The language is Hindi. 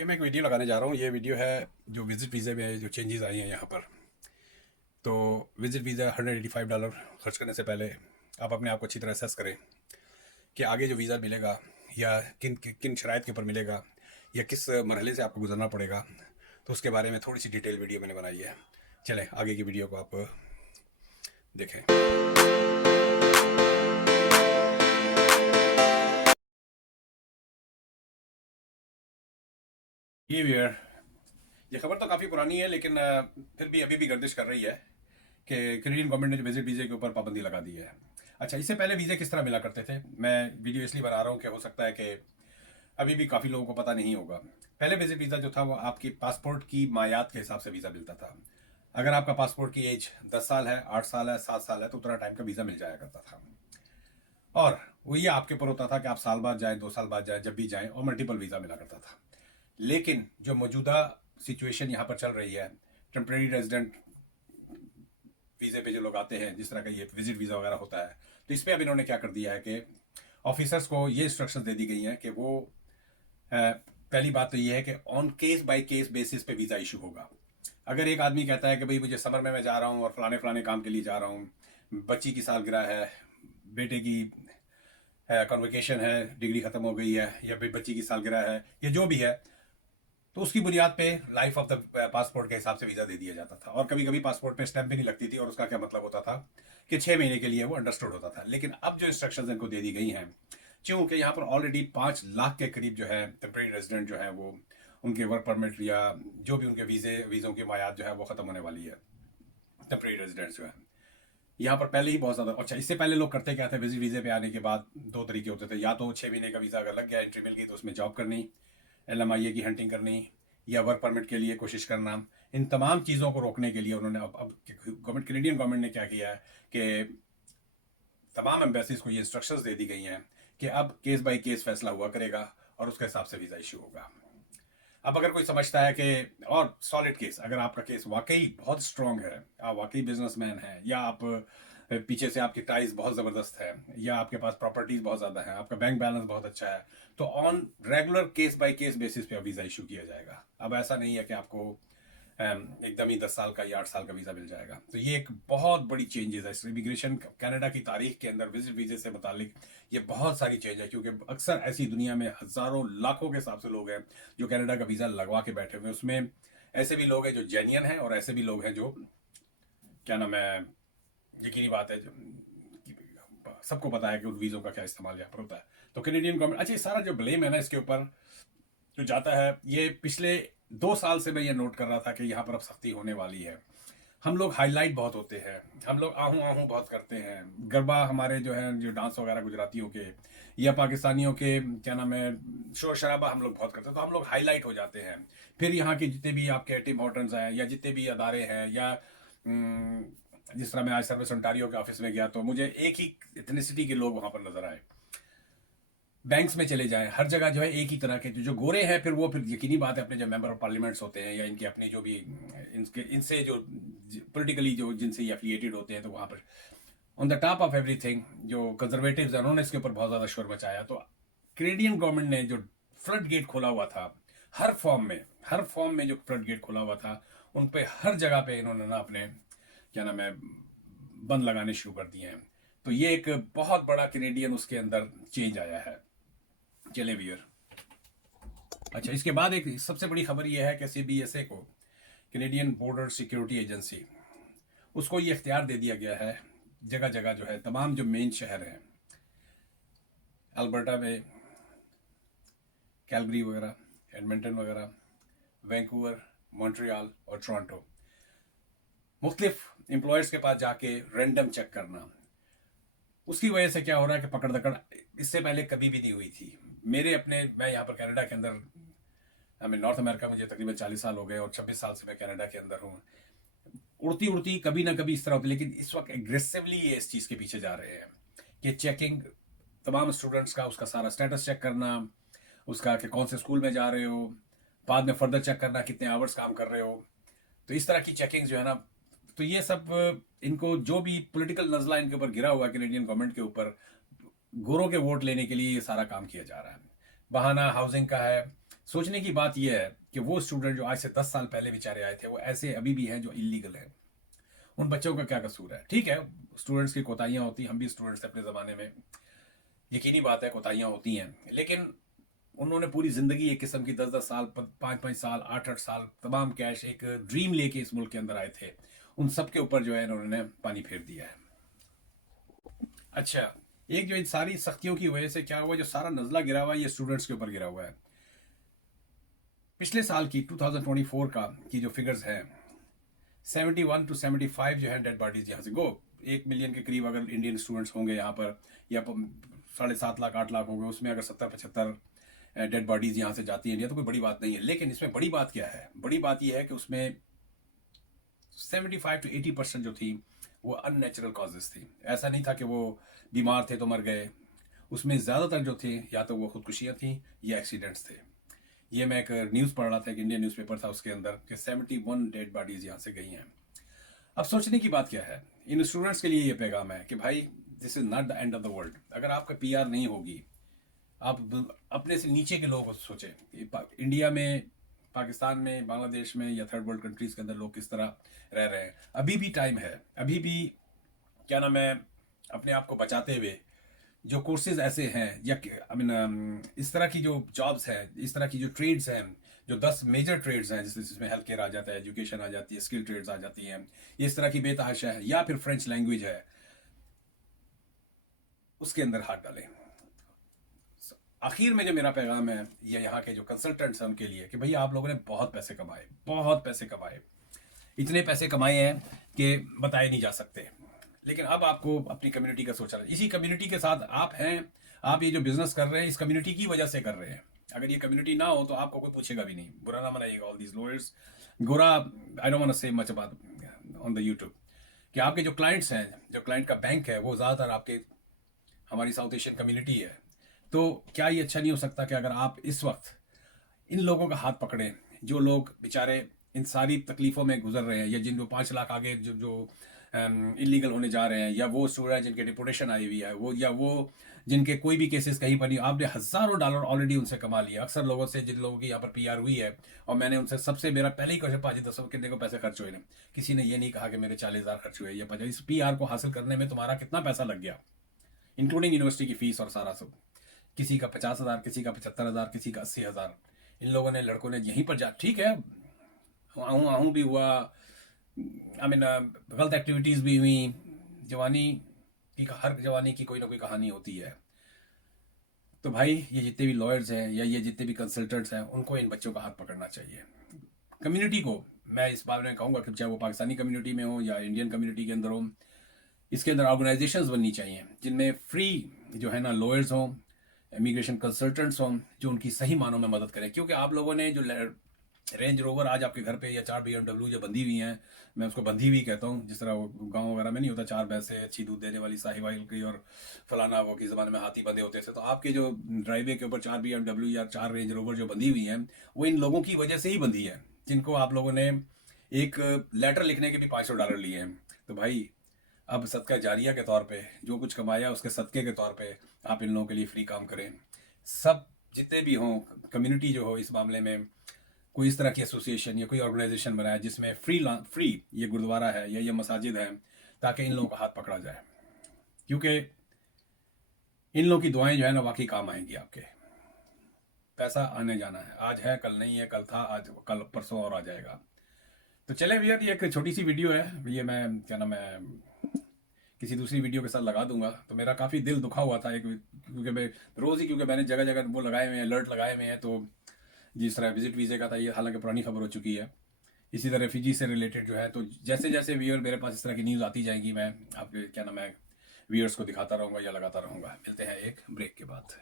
ये मैं एक वीडियो लगाने जा रहा हूँ। ये वीडियो है जो विजिट वीज़ा में जो चेंजेस आई हैं यहाँ पर। तो विजिट वीज़ा $185 खर्च करने से पहले आप अपने आप को अच्छी तरह असेस करें कि आगे जो वीज़ा मिलेगा या किन किन शराइत के ऊपर मिलेगा या किस मरहले से आपको गुजरना पड़ेगा। तो उसके बारे में थोड़ी सी डिटेल वीडियो मैंने बनाई है। चलें आगे की वीडियो को आप देखें। ये खबर तो काफ़ी पुरानी है, लेकिन फिर भी अभी भी गर्दिश कर रही है कि कैनेडियन गवर्नमेंट ने विजिट वीज़े के ऊपर पाबंदी लगा दी है। अच्छा, इससे पहले वीज़े किस तरह मिला करते थे? मैं वीडियो इसलिए बना रहा हूँ कि हो सकता है कि अभी भी काफ़ी लोगों को पता नहीं होगा। पहले विजिट वीज़ा जो था वो आपकी पासपोर्ट की मायात के हिसाब से वीज़ा मिलता था। अगर आपका पासपोर्ट की एज 10 साल है, 8 साल है, 7 साल है, तो उतना टाइम का वीज़ा मिल जाया करता था। और वो ये आपके ऊपर होता था कि आप साल बाद जाएं, 2 साल बाद जाएं, जब भी जाएं, और मल्टीपल वीज़ा मिला करता था। लेकिन जो मौजूदा सिचुएशन यहाँ पर चल रही है, टेम्प्रेरी रेजिडेंट वीज़े पे जो लोग आते हैं, जिस तरह का ये विजिट वीज़ा वगैरह होता है, तो इस पर अब इन्होंने क्या कर दिया है कि ऑफिसर्स को ये इंस्ट्रक्शन दे दी गई हैं कि वो पहली बात तो ये है कि on case by case basis पे वीज़ा इशू होगा। अगर एक आदमी कहता है कि भाई मुझे समर में मैं जा रहा हूँ और फलाने फलाने काम के लिए जा रहा हूँ, बच्ची की सालगिरह है, बेटे की कन्वोकेशन है, डिग्री खत्म हो गई है, या फिर बच्ची की सालगिरह है, या जो भी है, तो उसकी बुनियाद पे लाइफ ऑफ द पासपोर्ट के हिसाब से वीज़ा दे दिया जाता था। और कभी कभी पासपोर्ट पे स्टैंप भी नहीं लगती थी, और उसका क्या मतलब होता था कि 6 महीने के लिए वो अंडरस्टूड होता था। लेकिन अब जो इंस्ट्रक्शंस इनको दे दी गई हैं, क्योंकि यहाँ पर ऑलरेडी 5 लाख के करीब जो है टेम्प्रेरी रेजिडेंट जो है वो उनके वर्क परमिट या जो भी उनके वीज़ों की मायाद जो है वो ख़त्म होने वाली है। टेम्प्रेरी रेजिडेंट्स जो है यहाँ पर पहले ही बहुत ज़्यादा। अच्छा, इससे पहले लोग करते क्या थे? विजिट वीज़े पे आने के बाद दो तरीके होते थे। या तो 6 महीने का वीज़ा अगर लग गया, एंट्री मिल गई, तो उसमें जॉब करनी, LMIA की हंटिंग करनी, या वर्क परमिट के लिए कोशिश करना। इन तमाम चीज़ों को रोकने के लिए उन्होंने अब गवर्नमेंट, कैनेडियन गवर्नमेंट ने क्या किया है कि तमाम एम्बेसीज को ये इंस्ट्रक्शंस दे दी गई हैं कि अब केस बाय केस फैसला हुआ करेगा और उसके हिसाब से वीज़ा इशू होगा। अब अगर कोई समझता है कि, और सॉलिड केस, अगर आपका केस वाकई बहुत स्ट्रांग है, आप वाकई बिजनेसमैन हैं, या आप पीछे से आपकी टाइज बहुत ज़बरदस्त है, या आपके पास प्रॉपर्टीज बहुत ज़्यादा है, आपका बैंक बैलेंस बहुत अच्छा है, तो on regular case by case basis पे वीज़ा इशू किया जाएगा। अब ऐसा नहीं है कि आपको एकदम ही 10 साल का या 8 साल का वीज़ा मिल जाएगा। तो ये एक बहुत बड़ी चेंजेस है इमिग्रेशन कनाडा की तारीख के अंदर। विजिट वीज़े से मुतालिक ये बहुत सारी चेंज है, क्योंकि अक्सर ऐसी दुनिया में हज़ारों लाखों के हिसाब से लोग हैं जो कनाडा का वीज़ा लगवा के बैठे हुए हैं। उसमें ऐसे भी लोग हैं जो जेन्युइन हैं, और ऐसे भी लोग हैं जो, क्या नाम है, यकीनी बात है, जो सबको पता है कि उन वीज़ों का क्या इस्तेमाल यहाँ पर होता है। तो कैनेडियन गवर्नमेंट, अच्छा, ये सारा जो ब्लेम है ना इसके ऊपर जो जाता है, ये पिछले 2 साल से मैं ये नोट कर रहा था कि यहाँ पर अब सख्ती होने वाली है। हम लोग हाईलाइट बहुत होते हैं, हम लोग आहू आहू बहुत करते हैं, गरबा हमारे जो है, जो डांस वगैरह गुजरातियों के या पाकिस्तानियों के, क्या नाम है, शोर शराबा हम लोग बहुत करते हैं, तो हम लोग हाईलाइट हो जाते हैं। फिर यहाँ के जितने भी आपके टिम हॉर्टन्स हैं, या जितने भी अदारे हैं, या जिस तरह मैं आज सर्विस ओंटारियो के ऑफिस में गया, तो मुझे एक ही इथनिसिटी के लोग वहाँ पर नजर आए। बैंक्स में चले जाएं, हर जगह जो है एक ही तरह के जो गोरे हैं, फिर वो फिर यकीनी बात है अपने जो मेंबर ऑफ पार्लियामेंट्स होते हैं, या इनके अपने जो भी इनके इनसे जो पॉलिटिकली जो जिनसे ये एफिलिएटेड होते हैं, तो वहाँ पर on the top of everything जो कंजर्वेटिव्स हैं, उन्होंने इसके ऊपर बहुत ज़्यादा शोर मचाया। तो कैनेडियन गवर्नमेंट ने जो फ्लड गेट खोला हुआ था, हर फॉर्म में जो फ्लड गेट खोला हुआ था, उन पे हर जगह पे इन्होंने ना अपने, क्या नाम है, बंद लगाने शुरू कर दिए हैं। तो ये एक बहुत बड़ा कैनेडियन उसके अंदर चेंज आया है। चले वियर। अच्छा, इसके बाद एक सबसे बड़ी खबर यह है कि CBSA को, कैनेडियन बॉर्डर सिक्योरिटी एजेंसी, उसको ये इख्तियार दे दिया गया है जगह जगह जो है, तमाम जो मेन शहर हैं अल्बर्टा में, कैलगरी वगैरह, एडमिंटन वगैरह, वैंकूवर, मॉन्ट्रियल और टोरंटो, मुख्तलिफ एम्प्लॉयर्स के पास जाके रैंडम चेक करना। उसकी वजह से क्या हो रहा है कि पकड़ दकड़ इससे पहले कभी भी नहीं हुई थी। मैं यहाँ पर कनाडा के अंदर, मैं नॉर्थ अमेरिका, मुझे तकरीबन 40 साल हो गए, और 26 साल से मैं कनाडा के अंदर हूँ। उड़ती उड़ती कभी ना कभी इस तरह होती, लेकिन इस वक्त एग्रेसिवली ये इस चीज़ के पीछे जा रहे हैं कि चेकिंग, तमाम स्टूडेंट्स का उसका सारा स्टेटस चेक करना, उसका कि कौन से स्कूल में जा रहे हो, बाद में फर्दर चेक करना कितने आवर्स काम कर रहे हो। तो इस तरह की चेकिंग जो है ना, तो ये सब इनको जो भी पॉलिटिकल नजला इनके ऊपर गिरा हुआ है कैनेडियन गवर्नमेंट के ऊपर, गोरों के वोट लेने के लिए ये सारा काम किया जा रहा है। बहाना हाउसिंग का है, सोचने की बात यह है कि वो स्टूडेंट जो आज से 10 साल पहले बेचारे आए थे वो ऐसे अभी भी हैं जो इलीगल हैं। उन बच्चों का क्या कसूर है? ठीक है, स्टूडेंट्स की कोताहियां होती, हम भी स्टूडेंट्स थे अपने ज़माने में, यकीनी बात है कोताहियां होती हैं, लेकिन उन्होंने पूरी ज़िंदगी एक किस्म की 10-10 साल, 5-5 साल, 8-8 साल तमाम कैश एक ड्रीम लेके इस मुल्क के अंदर आए थे, उन सब के ऊपर जो है इन्होंने पानी फेर दिया है। अच्छा, एक जो इन सारी सख्तियों की वजह से क्या हुआ, जो सारा नज़ला गिरा हुआ है ये स्टूडेंट्स के ऊपर गिरा हुआ है। पिछले साल की 2024 का की जो फिगर्स हैं, 71 to 75 जो है डेड बॉडीज यहाँ से गो, 1 मिलियन के करीब अगर इंडियन स्टूडेंट्स होंगे यहाँ पर, या 7.5 लाख 8 लाख होंगे, उसमें अगर 70-75 डेड बॉडीज यहाँ से जाती हैं इंडिया तो कोई बड़ी बात नहीं है। लेकिन इसमें बड़ी बात क्या है? बड़ी बात यह है कि उसमें 75 to 80% जो थी वो अननेचुरल कॉजेज थी। ऐसा नहीं था कि वो बीमार थे तो मर गए, उसमें ज़्यादातर जो थे या तो वो खुदकुशियाँ थी या एक्सीडेंट्स थे। ये मैं एक न्यूज़ पढ़ रहा था, एक इंडियन न्यूज़पेपर था, उसके अंदर कि 71 डेड बॉडीज यहाँ से गई हैं। अब सोचने की बात क्या है, इन स्टूडेंट्स के लिए ये पैगाम है कि भाई this is not the end of the world. अगर आपका पीआर नहीं होगी, आप अपने से नीचे के लोगों को सोचें, इंडिया में, पाकिस्तान में, बांग्लादेश में या थर्ड वर्ल्ड कंट्रीज के अंदर लोग किस तरह रह रहे हैं। अभी भी टाइम है, अभी भी क्या नाम है, अपने आप को बचाते हुए जो कोर्सेज ऐसे हैं या आई मीन इस तरह की जो जॉब्स हैं, इस तरह की जो ट्रेड्स हैं, जो 10 मेजर ट्रेड्स हैं जिसमें हेल्थ केयर आ जाता है, एजुकेशन आ जाती है, स्किल ट्रेड्स आ जाती हैं, इस तरह की बेतहाशा है, या फिर फ्रेंच लैंग्वेज है, उसके अंदर हाथ डालें। आखिर में जो मेरा पैगाम है ये यहाँ के जो कंसल्टेंट्स हैं उनके लिए कि भैया आप लोगों ने बहुत पैसे कमाए, बहुत पैसे कमाए, इतने पैसे कमाए हैं कि बताए नहीं जा सकते। लेकिन अब आपको अपनी कम्युनिटी का सोचना है, इसी कम्युनिटी के साथ आप हैं, आप ये जो बिजनेस कर रहे हैं इस कम्युनिटी की वजह से कर रहे हैं। अगर ये कम्युनिटी ना हो तो आपको कोई पूछेगा भी नहीं, बुरा ना मनाइएगा ऑल दीज लॉयर्स। गोरा, आई डोंट वांट टू से much about on the YouTube कि आपके जो क्लाइंट्स हैं, जो क्लाइंट का बैंक है वो ज़्यादातर आपके हमारी साउथ एशियन कम्युनिटी है। तो क्या ये अच्छा नहीं हो सकता कि अगर आप इस वक्त इन लोगों का हाथ पकड़ें, जो लोग बेचारे इन सारी तकलीफ़ों में गुजर रहे हैं, या जिन जो 5 लाख आगे जो जो इलीगल होने जा रहे हैं, या वो स्टूडेंट जिनके डिपोटेशन आई हुई है, वो या वो जिनके कोई भी केसेस कहीं पर नहीं, आपने हज़ारों डॉलर ऑलरेडी उनसे कमा लिया। अक्सर लोगों से, जिन लोगों की यहाँ पर पीआर हुई है, और मैंने उनसे सबसे, मेरा पहले ही क्वेश्चन, पाजी दसो कितने को पैसे खर्च हुए, किसी ने ये नहीं कहा कि मेरे 40,000 खर्च हुए या 50। इस पीआर को हासिल करने में तुम्हारा कितना पैसा लग गया, इंक्लूडिंग यूनिवर्सिटी की फीस और सारा सब। किसी का 50,000, किसी का 75,000, किसी का 80,000। इन लोगों ने, लड़कों ने यहीं पर जा, ठीक है, आहूँ भी हुआ, आई मीन गलत एक्टिविटीज़ भी हुई, जवानी की, हर जवानी की कोई ना कोई कहानी होती है। तो भाई ये जितने भी लॉयर्स हैं या ये जितने भी कंसल्टेंट्स हैं उनको इन बच्चों का हाथ पकड़ना चाहिए। कम्युनिटी को मैं इस बारे में कहूँगा कि चाहे वो पाकिस्तानी कम्युनिटी में हो या इंडियन कम्युनिटी के अंदर हो, इसके अंदर ऑर्गेनाइजेशंस बननी चाहिए जिनमें फ्री जो है ना लॉयर्स हों, इमिग्रेशन कंसल्टेंट्स हों, जो उनकी सही मानों में मदद करें। क्योंकि आप लोगों ने जो रेंज रोवर आज आपके घर पे, या 4 BMW जो बंधी हुई हैं, मैं उसको बंधी हुई कहता हूँ, जिस तरह वो गांव वगैरह में नहीं होता 4 भैंसे अच्छी दूध देने वाली साहिवाल की और फलाना, वो की ज़माने में हाथी बंधे होते थे, तो आपके जो ड्राइवे के ऊपर 4 BMW या 4 रेंज रोवर जो बंधी हुई हैं वो इन लोगों की वजह से ही बंधी है, जिनको आप लोगों ने एक लेटर लिखने के भी $500 लिए हैं। तो भाई अब सदका जारिया के तौर पे जो कुछ कमाया उसके सदके के तौर पे आप इन लोगों के लिए फ्री काम करें। सब जितने भी हों, कम्युनिटी जो हो, इस मामले में कोई इस तरह की एसोसिएशन या कोई ऑर्गेनाइजेशन बनाए जिसमें फ्री ये गुरुद्वारा है या ये मसाजिद है, ताकि इन लोगों का हाथ पकड़ा जाए। क्योंकि इन लोगों की दुआएं जो है ना वाकई काम आएंगी आपके। पैसा आने जाना है, आज है कल नहीं है, कल था आज, कल परसों और आ जाएगा। तो चले भैया, ये एक छोटी सी वीडियो है, ये मैं क्या नाम है किसी दूसरी वीडियो के साथ लगा दूंगा। तो मेरा काफ़ी दिल दुखा हुआ था, एक क्योंकि मैं रोज़ ही, क्योंकि मैंने जगह जगह वो लगाए हुए हैं, अलर्ट लगाए हुए हैं। तो जिस तरह विजिट वीज़े का था, ये हालांकि पुरानी खबर हो चुकी है, इसी तरह फिजी से रिलेटेड जो है। तो जैसे जैसे व्यूअर मेरे पास इस तरह की न्यूज़ आती जाएगी, मैं आपके क्या नाम है व्यूअर्स को दिखाता रहूँगा या लगाता रहूँगा। मिलते हैं एक ब्रेक के बाद।